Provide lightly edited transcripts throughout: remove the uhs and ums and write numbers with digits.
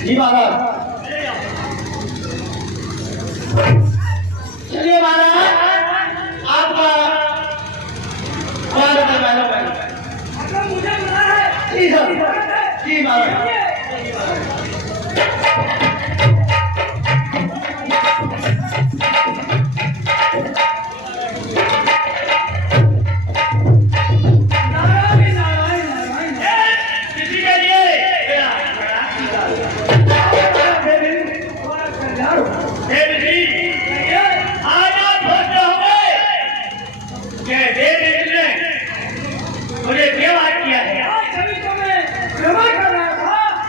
जी महाराज। चलिए महाराज, आपका स्वागत है महाराज। मुझे मिला है जी सर। जी महाराज। मुझे क्या बात किया है? क्षमा कर रहा था।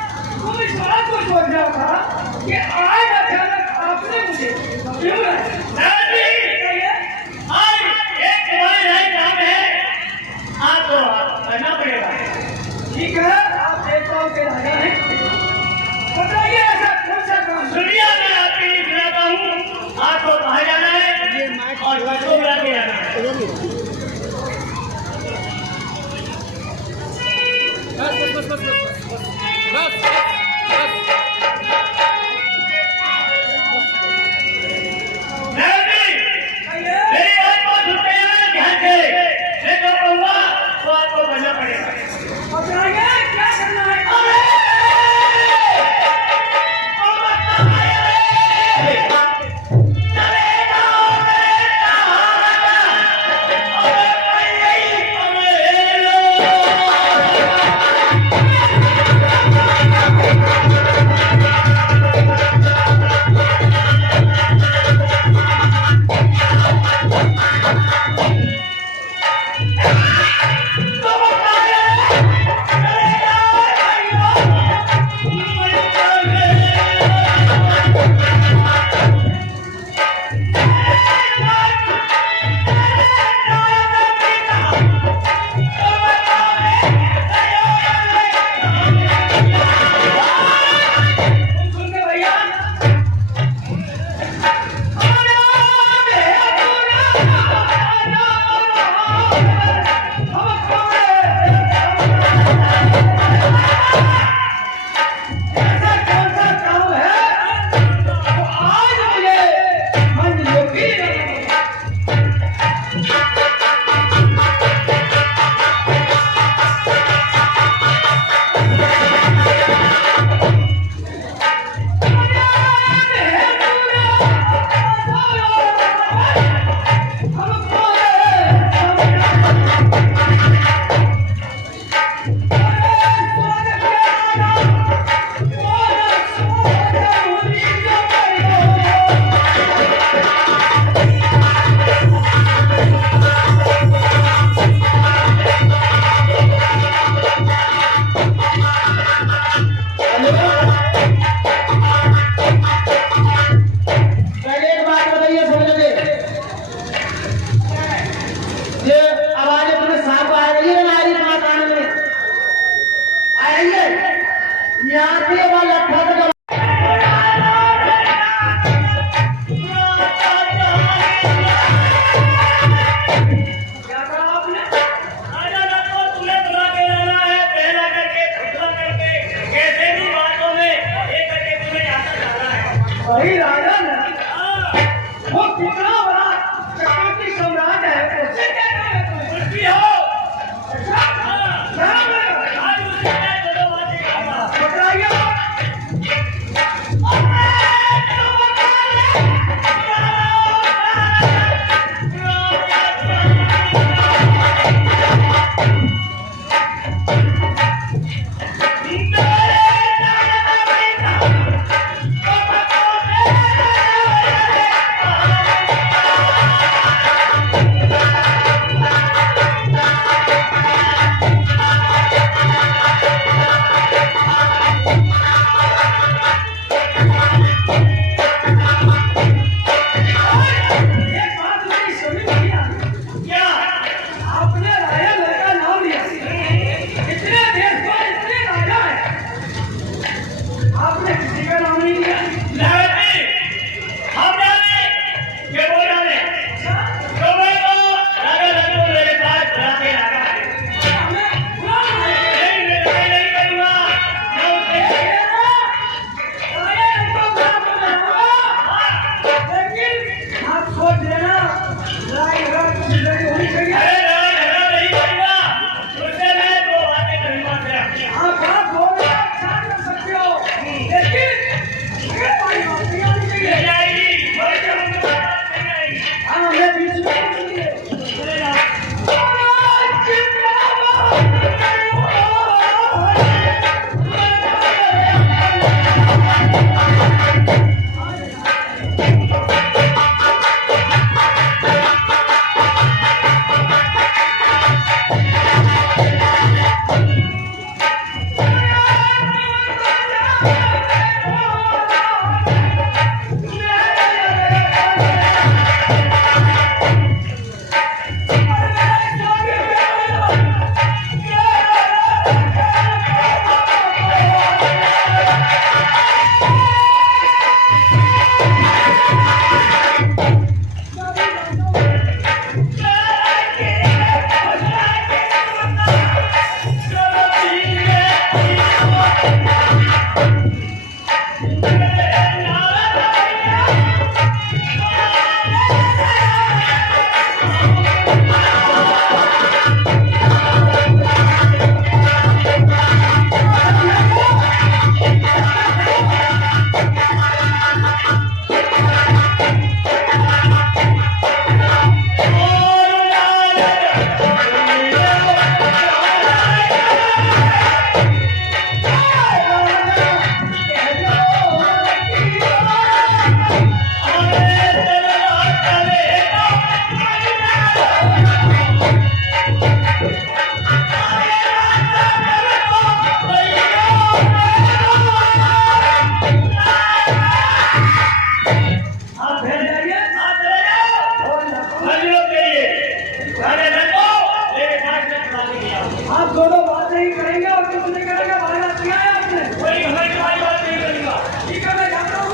आप दोनों बात नहीं करेंगे और कुछ नहीं करेंगे, भाई आपने आपने कोई हमें तुम्हारी बात नहीं करेगा। ठीक है, मैं जाता हूँ।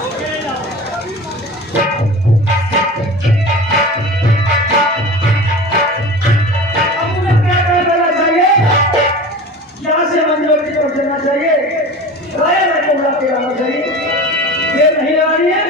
अब मुझे क्या करना चाहिए? यहाँ से मंदिर की तरफ जाना चाहिए, राय को बुला के आना चाहिए। देर नहीं आ रही है।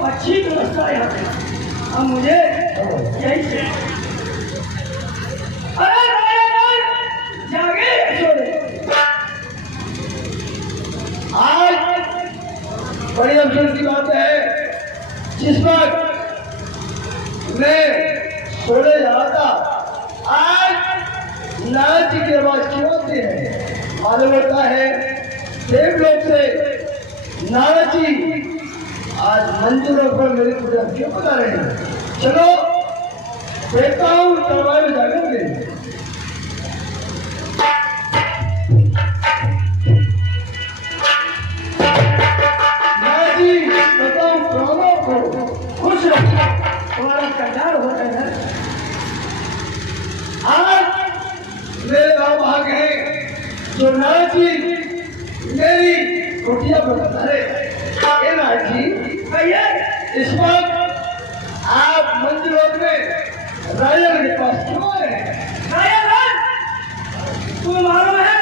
अच्छी व्यवस्था यहाँ पे। अब मुझे यही से अरे जागे आज बड़ी अफसोस की बात है, जिस पर मैं सोने जा रहा था, आज नारद जी की आवाज क्यों आती है? मालूम होता है देवलोक से नारद जी आज मंदिरों पर मेरी पूजा क्यों बता रहे हैं। चलो देखता हूँ दरबार में जाएंगे। नारद जी बताओ प्राणों को खुश रखो, तुम्हारा कल्याण हो रहा है। आज मेरे गाँव आ गए जो नारद जी मेरी कुटिया पर बता रहे। नारद जी इस वक्त आप मंदिरों में राजा के पास क्यों आए हैं? तुम्हें मालूम है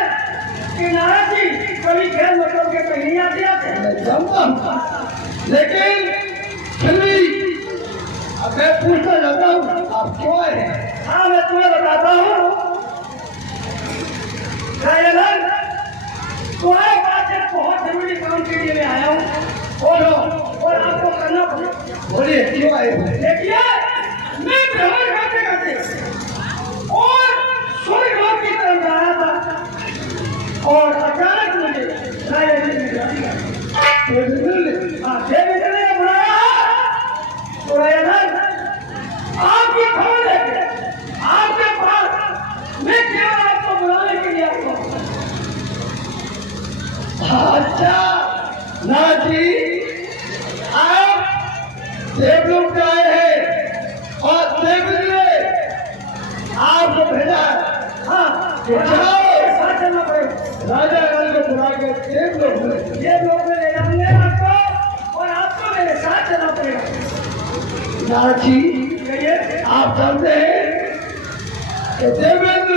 कि नारद जी कभी खेल मतलब के कहीं नहीं आते। मैं जानता हूँ, लेकिन फिर भी अब मैं पूछना चाहता हूँ आप क्यों आए हैं? हाँ, मैं तुम्हें बताता हूँ। तुम्हारे पास एक बहुत जरूरी काम के लिए मैं आया हूँ और आपको करना पड़ेगा। बोलिए क्यों आए हैं? देखिए, मैं भ्रमण करते करते और स्वर्ग लोक की तरफ जा रहा था और अचानक मुझे राजा जी ने गाली दी। हाँ, देवी ने बुलाया तो राजा आपकी खबर है, आपके पास मैं केवल आपको बुलाने के लिए आया हूँ। अच्छा नारद जी, आप देवलोक से आए हैं और देवजी ने आपको भेजा। हाँ, जाओ चलना पड़ेगा। राजा रानी को बुला के देवलोक में ये लोग में ले जाएंगे आपको और आपको मेरे साथ चलना पड़ेगा। नारद जी, कहिए। आप जानते हैं कि देवेंद्र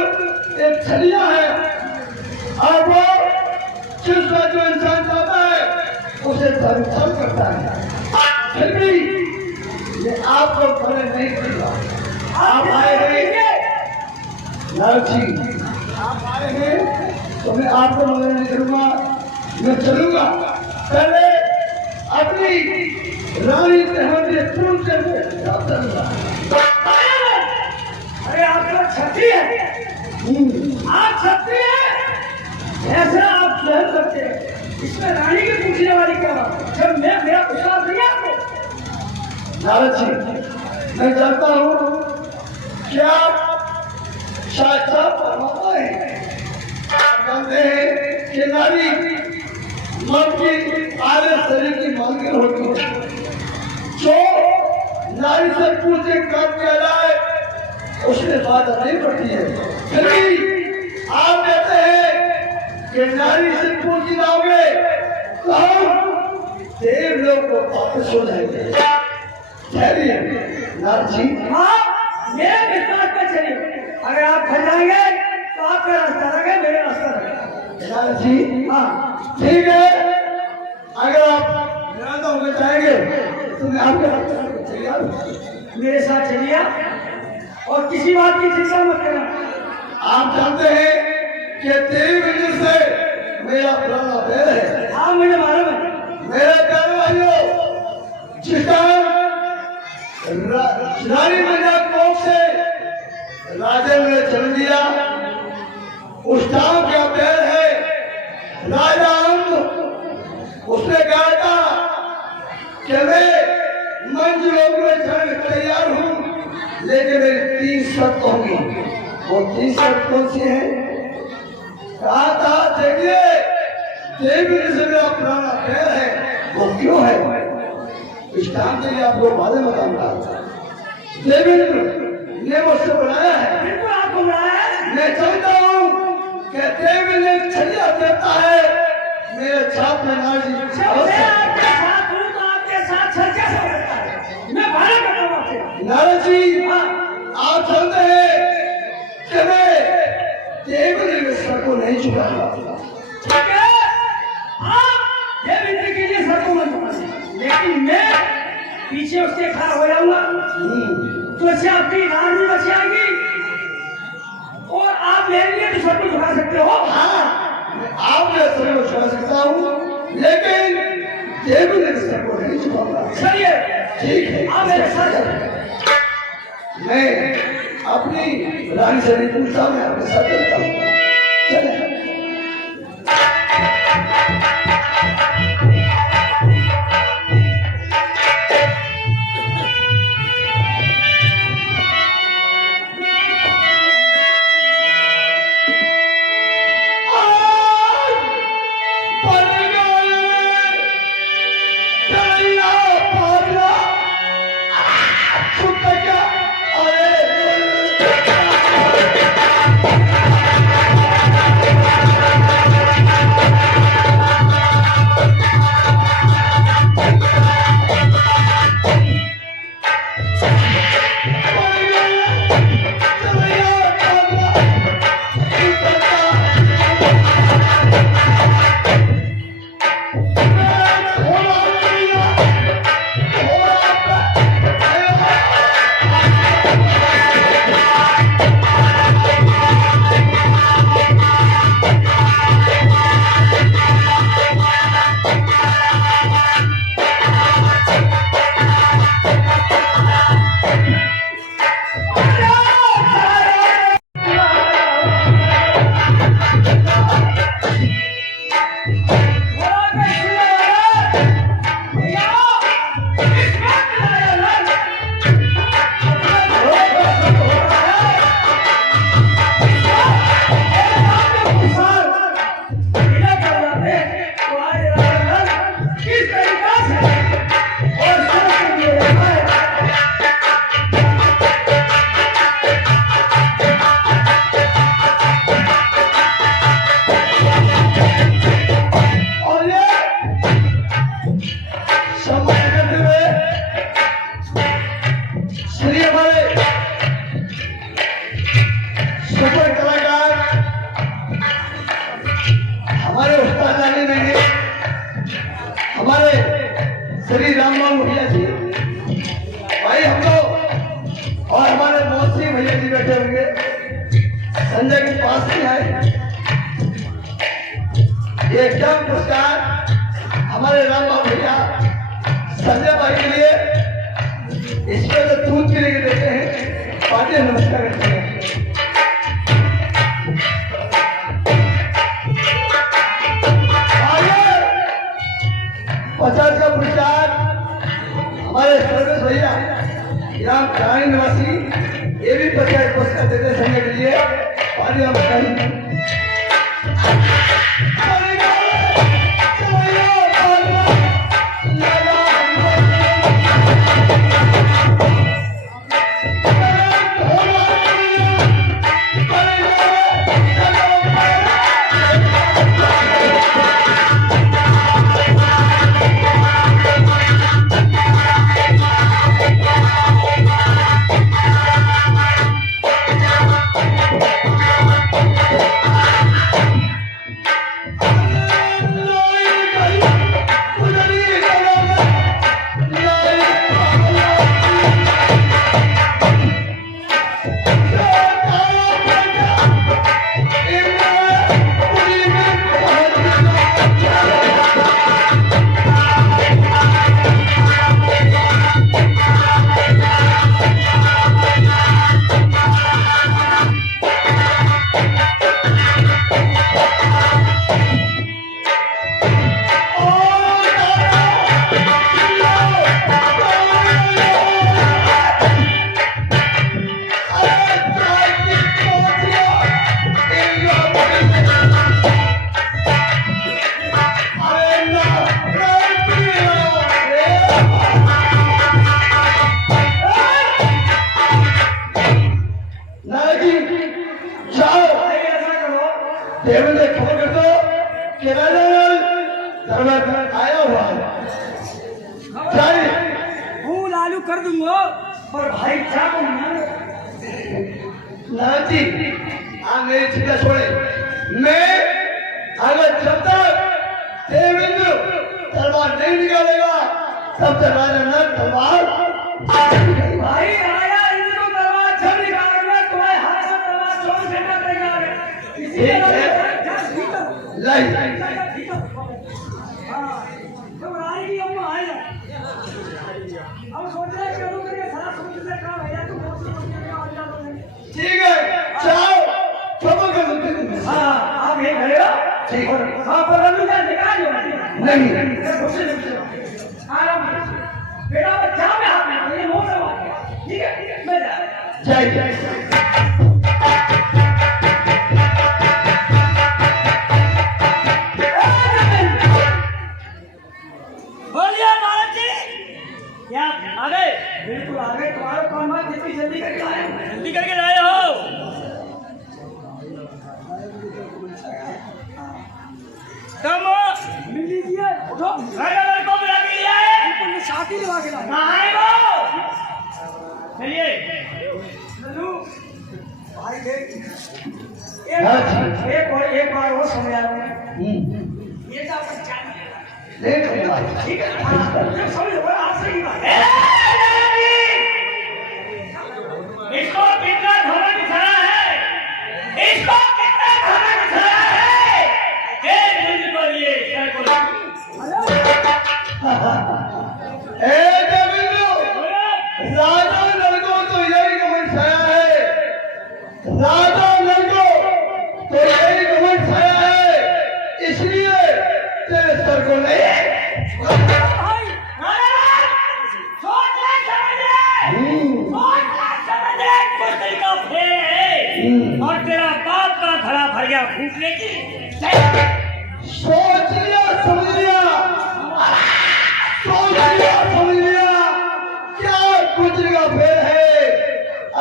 एक छलिया है और वो जिसका जो इंसान चाहता है उसे धर्म करता है। फिर भी ये आपको फल नहीं देगा। आप आए हैं नारद जी, आप आए हैं तो मैं आपको मदद नहीं करूंगा, मैं चलूंगा। पहले अपनी रानी से हमें पूछ करूंगा। अरे आप तो छठी है, आप छठी है, ऐसा आप सहन करते हैं। इसमें रानी की पूछने वाली क्या बात है? जब मैं मेरा विश्वास नहीं आपको। नारद जी, मैं जानता हूँ कि आप साक्षात परमात्मा हैं। आप जानते हैं कि नारी मन की आर्य शरीर की मांगे होती है। जो नारी से पूछे काम किया जाए उसके बाद नहीं पड़ती है। फिर भी आप कहते हैं कि नारी से पूछ जाओगे तो हम देव लोग को वापस हो जाएंगे। ठहरिए नारद जी, हाँ, मेरे विश्वास पे चलिए। अगर आप फंस जाएंगे तो आपका रास्ता रहे, मेरा रास्ता रहे। लाला जी हाँ ठीक है, अगर आप इरादा होना चाहेंगे तो मैं आपके साथ तैयार हूँ। मेरे साथ चलिए और किसी बात की चिंता मत करना। आप जानते हैं कि तेरी वजह से मेरा पुराना बैर है। हाँ मुझे मालूम है। मेरे प्यारे भाइयों, जिस टाइम रानी मंजा कोप से राजा ने चल दिया, उस टाइम क्या बैर है राजा अंग, उसने कहा था कि मैं मंजलोक में जाने तैयार हूँ, लेकिन मेरी 3 शर्त होंगी। वो 3 शर्त कौन सी है? कहा था देखिए देवी से मेरा पुराना पैर है, वो क्यों है इस काम के लिए आप लोग बातें बताऊंगा। देवी ने मुझसे बुलाया है। बिल्कुल आपको बुलाया है। मैं चाहता हूँ कि देवी ने छलिया देता है मेरे छाप में नाजी जब मैं आपके साथ हूँ तो आपके साथ छल कैसे हो सकता है? मैं भाड़ा करता हूँ आपसे। नारद जी आप जानते हैं कि मैं देवी ने सर को नहीं चुकाऊंगा। ठीक है, आप ये मित्र के लिए सर को मत झुकाना, लेकिन मैं पीछे उसके खड़ा हो जाऊंगा तो इससे आपकी रानी बच जाएगी और आप मेरे लिए भी सर को झुका सकते हो। हाँ, आप मैं सर को झुका सकता हूँ, लेकिन देवी ने सर को नहीं झुकाऊंगा। चलिए ठीक है, आप मेरे साथ चलिए। मैं अपनी रानी से नहीं पूछता, मैं अपने साथ चलता हूँ। चले श्री राम बाबू भैया जी, भाई हम लोग और हमारे मौसी भैया जी बैठे होंगे, संजय के पास नहीं आए। ये क्या पुरस्कार हमारे राम बाबू भैया संजय भाई के लिए ईश्वर को दूध के लिए देते हैं। पार्टी नमस्कार करते हैं। पचास का पुरस्कार हमारे सर्वेश भैया ग्राम करानी निवासी, ये भी 50 पुरस्कार देते संजय के लिए। पार्टी नमस्कार। दरबार आया हुआ है। जाइए। फूल आलू कर दूंगा पर भाई क्या कहूँ नारद जी आप मेरी चिंता छोड़े। मैं अगर जब तक देवेंद्र तलवार नहीं निकालेगा तब तक राजा नल तलवार भाई आया इनको तलवार जब निकालेगा तुम्हारे हाथ में तलवार छोड़ देना पड़ेगा। ठीक है। लाई तो रानी की अम्मा आएगा अब सोच रहे करूँ करके सारा समुद्र से काम है तो ठीक है जाओ खबर कर दो। हाँ आप ये खड़े हो ठीक और वहाँ पर रवि का निकाल दो नहीं आराम बेटा बच्चा में हाथ में ये मुंह से बात ठीक है मैं जा जय बोलिए नारद जी क्या आगे बिल्कुल आगे तुम्हारा काम है जितनी जल्दी करके आए हैं। जल्दी करके लाए हो तुम मिल लीजिए उठो राजा नल को बुला के लिए आए ऊपर में छाती लगा के लाए कहाँ है वो चलिए नन्नू भाई देख एक बार वो समझ आ रहा है ये तो अपन जान ठीक है हाँ, समझ लो आप सही बात है इसको कितना धोना बिछाया है इसको कितना धोना बिछाया है एक मिनट को लिए सर को ए देवेंद्र राजा नल को तो यही घमंड छाया है। राजा नल को तो यही घमंड छाया है इसलिए तेरे सर को नहीं भाई सोच ले समझ ले कुश्ती का फेर है और तेरा बाप का धड़ा भर गया फूटने की सोच लिया समझ लिया सोच लिया समझ लिया क्या कुछ का फेर है।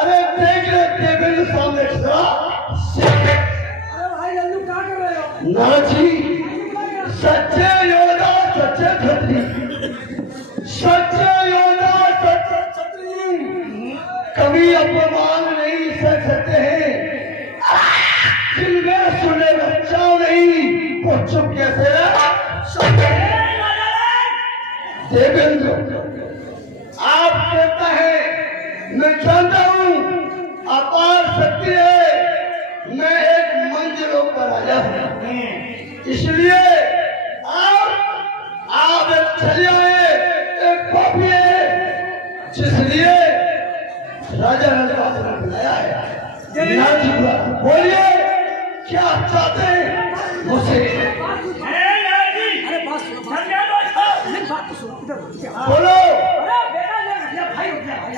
अरे देख ले देवेंद्र सामने खड़ा अरे भाई नन्नू क्या कर रहे हो नारद जी सच्चे योद्धा सच्चे खत्री सच्चे योद्धा सच्चे क्षत्रिय कभी अपमान नहीं सह सकते हैं। जिनमें सुने बच्चा नहीं वो चुप कैसे रहे। देवेंद्र आप कहता है मैं जानता हूँ अपार शक्ति है मैं एक मंजिलों पर राजा हूँ इसलिए आप एक छलिया है एक पापी है जिसलिए राजा नल का आश्रम बुलाया है। नाथ जी बोलिए क्या चाहते हैं मुझसे अरे बात सुनो नहीं बात तो सुनो इधर बोलो। अरे बेटा ये भाई हो गया भाई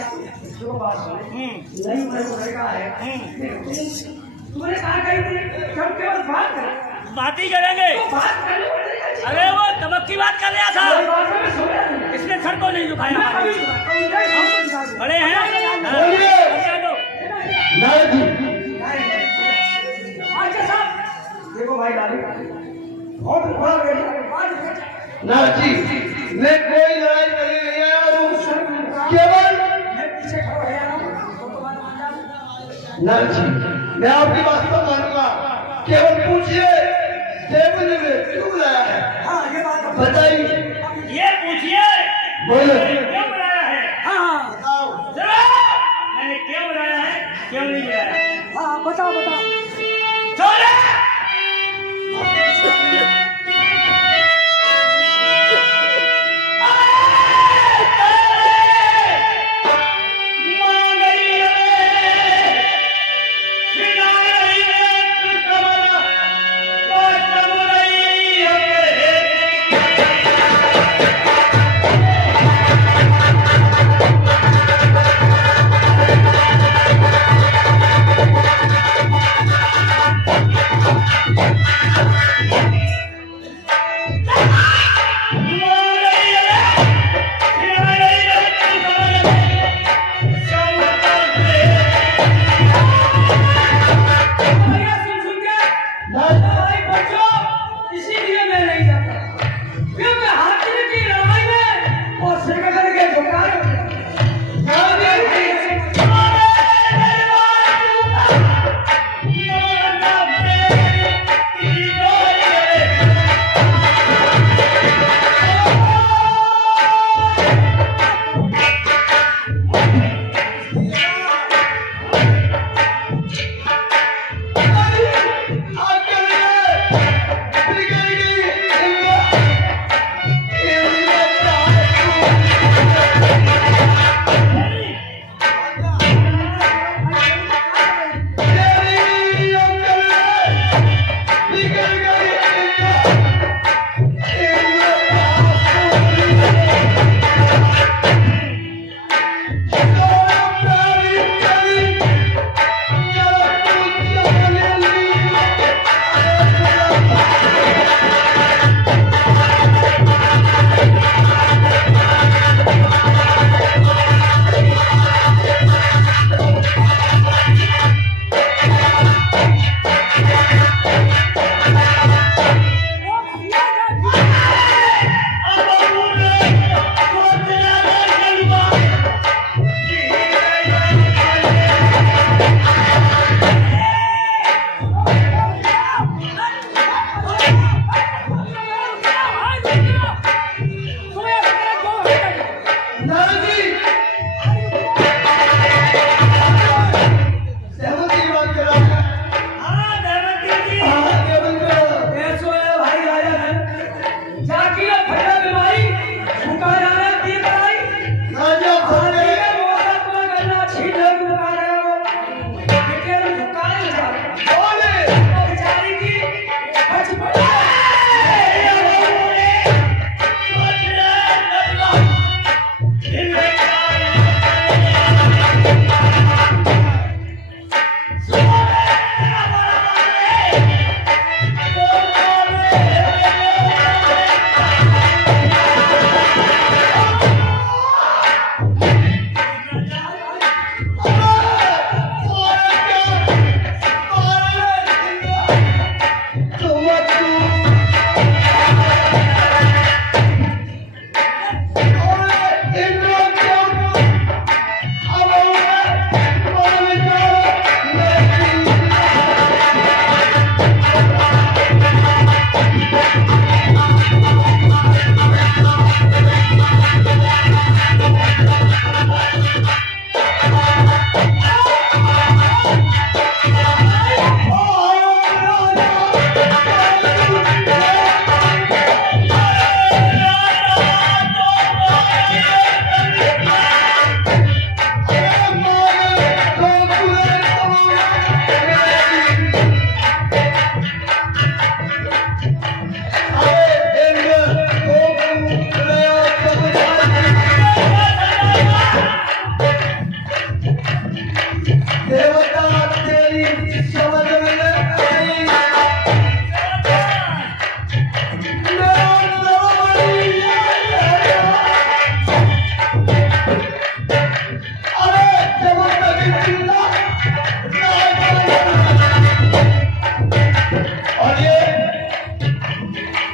सुनो बात नहीं मेरे को लड़का है तूने कहा कही थी हम केवल बात करें बात ही करेंगे तो बात करने को नहीं करती। अरे वो तबक की बात कर रहा था कोई बात नहीं सुन रहा हूँ। इसने सर को नहीं झुकाया मैं कभी कभी नहीं हम तो दिखा दूँ। खड़े हैं हाँ, बोलिए। समझा दो। नारद जी अच्छा साहब देखो भाई लाली बहुत बड़ा बेटा नारद जी मैं कोई लड़ाई करने नहीं आया हूँ केवल मैं पीछे खड़ा है तो तुम्हारा मान नारद जी मैं आपकी बात तो मानूंगा केवल पूछिए देवेंद्र ने क्यों बुलाया है हाँ ये बात तो बताइए ये पूछिए बोलो क्यों बुलाया है हाँ बताओ जवाब मैंने क्यों बुलाया है क्यों नहीं बुलाया हाँ बताओ बताओ छोड़े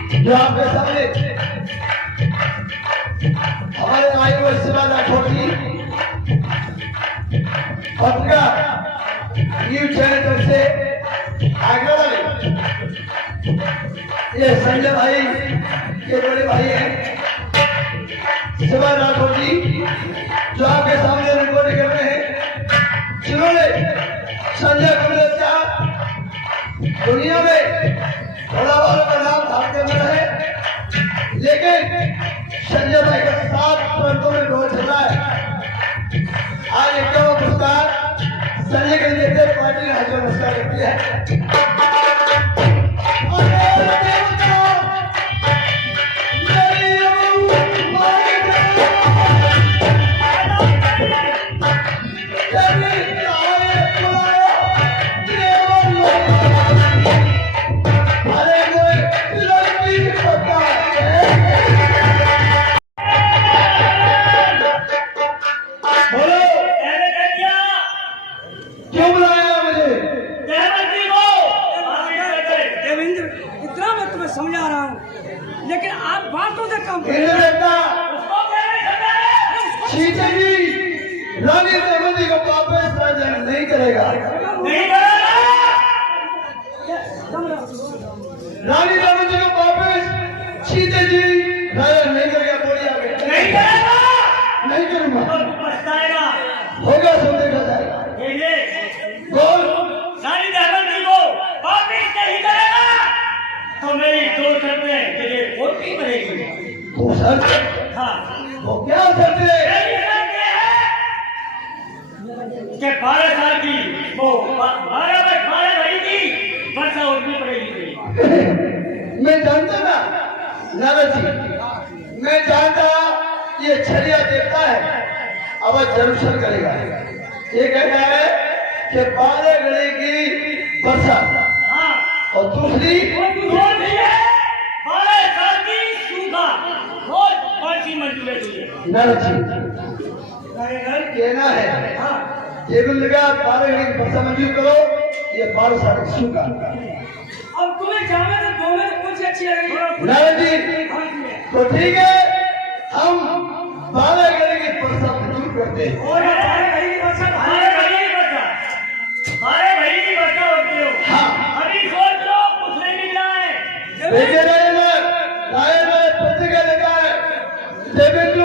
जो आपके सामने हमारे आए हुए शिवा राठौर जी पत्रिका न्यूज चैनल से आगरा वाले ये संजय भाई के बड़े भाई हैं शिवा राठौर जी जो आपके सामने रिकॉर्ड कर रहे हैं, जिन्होंने संजय कुंडलिया दुनिया में थोड़ा वालों का नाम धारते में रहे, लेकिन संजय भाई का 7 प्रांतों में रोल चल रहा है। आज एक पुरस्कार संजय के लिए पार्टी ने हाजिर नमस्कार करती है। समझा रहा हूँ, लेकिन आप बातों से कम रानी देवती को वापस नहीं करेगा, रानी देवती को वापस सीते जी राजा नहीं करेगा। बोलिए आगे नहीं करूंगा, होगा सो देखा जाएगा। बोल रानी देवती को वापस नहीं करेगा तो मेरी 2 शर्तें तेरे पोती बनेगी। 2 शर्त? हाँ, वो क्या शर्त है? कि 12 साल की वो 12 घड़ी की वर्षा उठनी पड़ेगी। मैं जानता ना नारद जी, मैं जानता ये छरिया देवता है, अब जरूर करेगा। ये कहता है कि 12 घड़ी की वर्षा हाँ, और दूसरी 12 साल की सूखा रोज 5 मंजूर है तुझे। नारद जी कहना है टेबल लगा 12 घड़ी की वर्षा मंजूर करो, ये 12 साल की सूखा। अब तुम्हें जाना तो 2 में कुछ अच्छी लगेगी नारद जी तो ठीक है, हम 12 घड़ी की वर्षा मंजूर करते हैं। और 12 घड़ी की वर्षा होती हो। हाँ अभी सोच लो कुछ नहीं मिल रहा है। देखिए राय पत्रिका लिखा है देवेंद्र,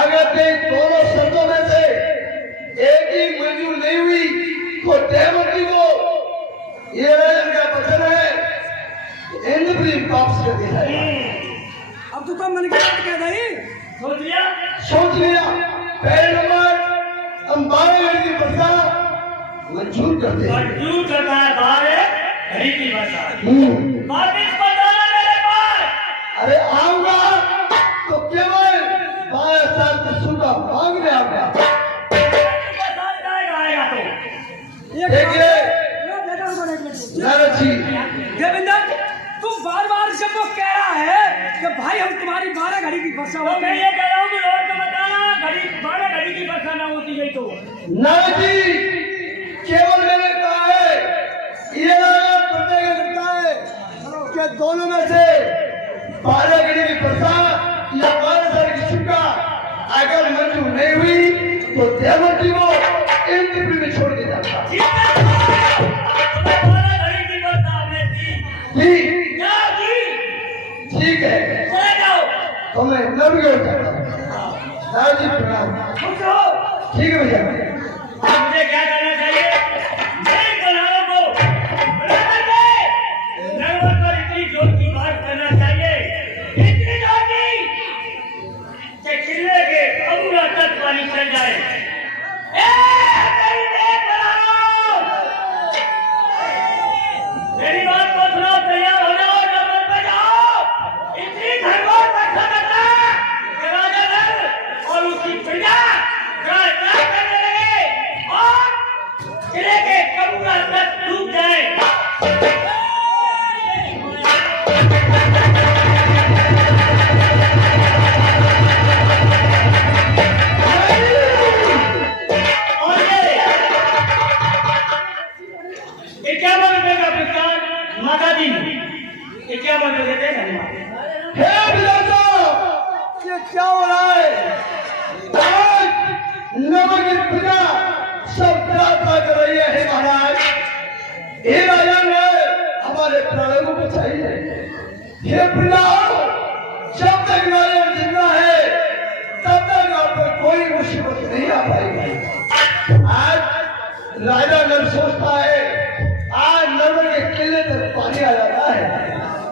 अगर दोनों शब्दों में से एक ही मंजूर नहीं हुई तो देवती को ये राजन का वचन है इंद्रपुरी वापस कर दिया जाएगा। अब तो तुम मन की बात कह रही सोच लिया पहले नंबर हम 12 घड़ी की वर्षा मंजूर करते हैं। मंजूर करता है 12 घड़ी की वर्षा। वापिस बताना मेरे पास। अरे आऊंगा तो केवल 12 साल की सूखा मांगने आऊंगा। देखिए नारद जी देवेंद्र, तुम बार जब वो कह रहा है कि भाई हम तुम्हारी 12 घड़ी की वर्षा तो मैं ये कह रहा हूँ कि रोज तो बताना 12 घड़ी की वर्षा ना होती गई तो। नारद जी केवल मैंने कहा है ये पता लगता है कि दोनों में से 12 घड़ी की वर्षा या 12 साल की सूखा अगर मंजूर नहीं हुई तो देवती को इंद्रपुरी में छोड़ के जाता। 12 घड़ी की वर्षा हमने दी। ठीक है चले जाओ। तो मैं नवगढ़ जाता हूँ। नारद जी प्रणाम। ठीक है भैया। मुझे क्या करना चाहिए? मेरे कलाओं को नगवर पर इतनी जोर की बात करना चाहिए, इतनी जोर की कि किले के अबूरा तक पानी चल जाए। मेरी बात को सुनो, तैयार हो जाओ, नगवर पे जाओ। इतनी घनघोर वर्षा करना कि राजा नल और उसकी प्रजा करने लगे और किले के कबूला तक डूब जाए। और ये 51 रुपए का पुरस्कार माता दी 51 रुपए दे धन्यवाद। हे विधाता, ये क्या हो रहा है? आज नमक की प्रजा सब प्रार्थना कर रही है, हे महाराज, हे राजा ने हमारे प्राणों को बचाइए। हे प्रजा, जब तक राजा जिंदा है तब तक आप पर कोई मुसीबत नहीं आ पाएगी। आज राजा नर सोचता है, आज नर्मदे के किले तक पानी आ जाता है,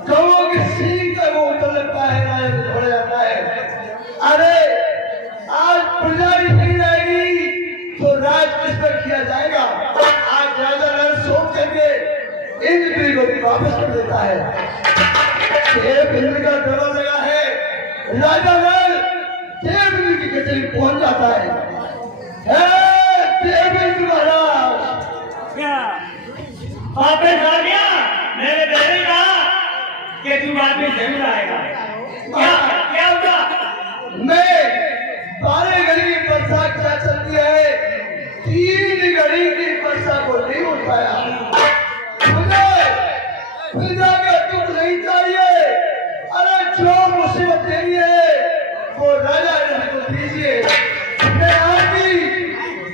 कौओं की सींग तक वो उतर लगता है, राजा को छोड़ जाता है। अरे आज प्रजा ही नहीं रहेगी तो राज किस पर किया जाएगा? आज राजा नर सोच करके इंद्र को वापस कर देता है। देव इंद्र का डरा लगा है, राजा नर देव इंद्र की कचहरी पहुंच जाता है। देव इंद्र महाराज, क्या आपने कहा क्या? मैंने पहले ही कहा कि तू बाद में जरूर आएगा। क्या क्या होगा? मैं 12 घड़ी की वर्षा क्या चलती है, 3 घड़ी की वर्षा को नहीं उठाया। मुझे प्रजा का दुख नहीं चाहिए। अरे जो मुसीबत देनी है वो राजा को दीजिए। मैं आपकी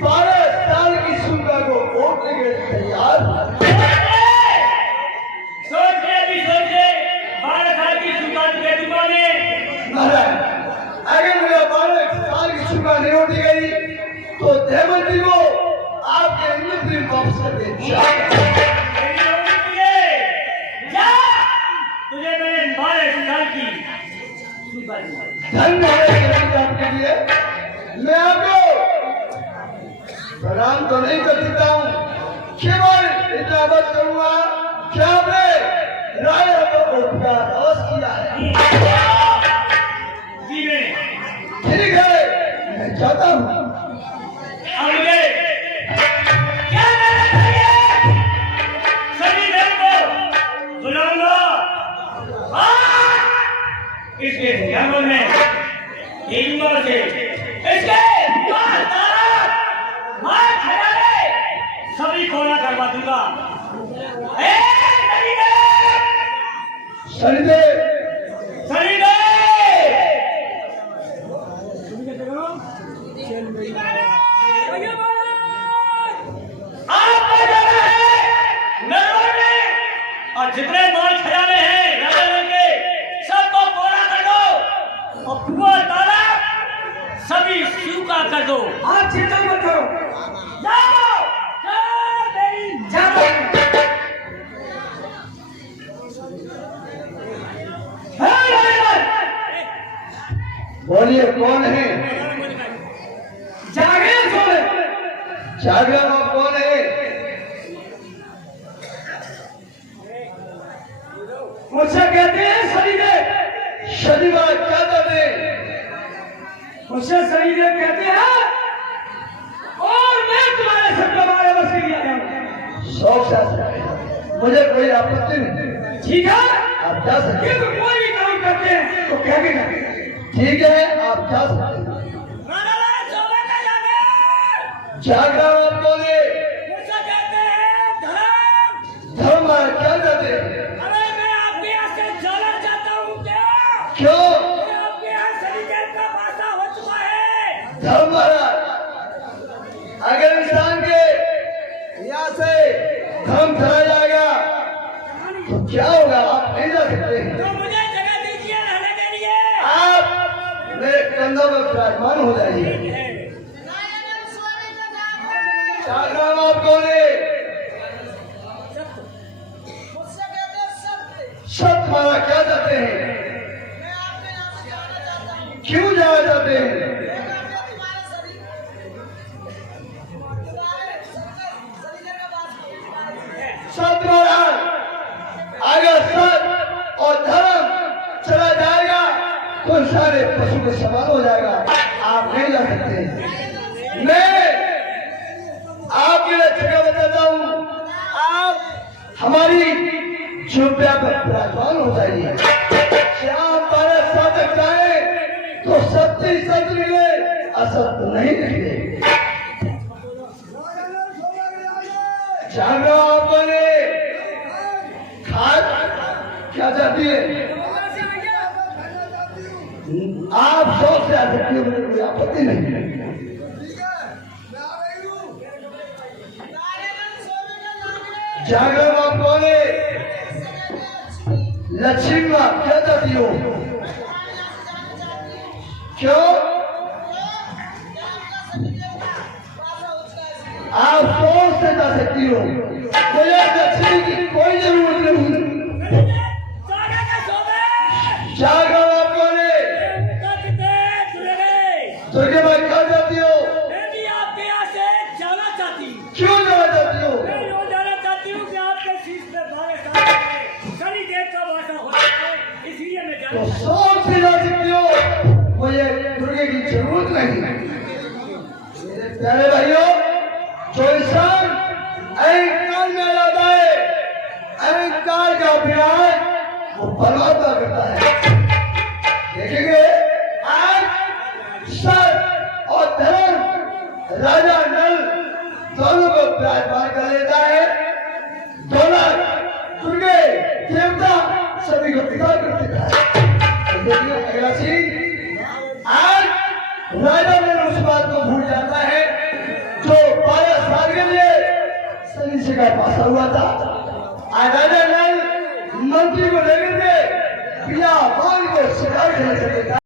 12 साल की सुनगा को वोटने के लिए तैयार हूं। सोच ले, अभी सोच ले। 12 साल की सुल्तान के दुकाने महाराज, अगर मेरा 12 साल की सुनगा नहीं उठी गई तो देवती को आपके इंद्र वापस कर दे। तुझे मैंने 12 साल की धन्यवाद आपके लिए। मैं आपको प्रणाम तो नहीं कर सकता हूँ, केवल इतना बस करूंगा कि आपने राजा को उपकार अवश्य किया है। ठीक है, मैं चाहता हूँ क्या सभी देव को बुलाऊंगा। इसके जंगल में हिंदुओं से इसके मार खड़े सभी कोना करवा दूंगा। शनिदेव, और जितने माल खजाने हैं राजा के सबको कोरा कर दो और कुआं तालाब सभी सूखा कर दो। आप चिंता मत करो, जाओ जाओ। बोलिए कौन है? जागे सोए जागरण आप कौन है? मुझसे कहते हैं शनिदेव। शनिवार क्या करते? मुझसे शनिदेव कहते हैं और मैं तुम्हारे सब तुम्हारे बस के लिए आया हूं। शौक से मुझे कोई आपत्ति नहीं। ठीक है, आप जा सकते ये हैं। तो कोई भी काम करते हैं तो कह के करते हैं। ठीक है, आप जा सकते हैं। जागरण आप कौन है? धर्म क्या करते हैं? अरे मैं आपके यहाँ से जाना चाहता हूँ। क्या क्यों? आपके यहाँ शनिदेव का वासा हो चुका है। धर्म महाराज, अगर इंसान के यहाँ से धर्म चला जाएगा तो क्या होगा? आप नहीं जा सकते हैं। तो मुझे जगह दीजिए रहने के लिए। आप मेरे कंधों में विराजमान हो जाइए। जागरण आप कौन है? सत्य मारा क्या चाहते हैं? क्यों जाना चाहते हैं? सत्य महाराज, अगर सत्य और धर्म चला जाएगा तो सारे पशु के समान हो जाएगा। आप नहीं जा सकते। मैं आपके लिए जगह बताता हूँ, आप हमारी चुप्या पर विराजमान हो जाइए। श्याम 12 साल तक जाए तो सत्य ही सत्य मिले, असत्य नहीं निकले। जागरण आप बने। खाद क्या चाहती है? सकती हो, मुझे कोई आपत्ति नहीं। जागर माँ कौन है? लक्ष्मी माँ क्या चाहती हो? क्यों? आप सोच से जा सकती हो, मुझे लक्ष्मी की कोई जरूरत नहीं। जागर माँ कौन है? दुर्गे माँ क्या चाहती हो? क्यों जाना चाहती हो? तो सोच से जा सकती हो, मुझे दुर्गे की जरूरत नहीं। मेरे प्यारे भाइयों, जो इंसान अहंकार में आता है, अहंकार का अभ्यास वो परमात्मा करता है। देखेंगे आज सत्य और धर्म राजा नल दोनों को प्यार पार कर लेता है। दौलत, दुर्गे, देवता सभी को बिगाड़ कर देता है। देखिए अगला सीन, आज राजा नल उस बात को भूल जाता है जो 12 साल के लिए सभी से का पासा हुआ था। आज राजा नल मंत्री को लेकर के बिना मांग को शिकार करने से देता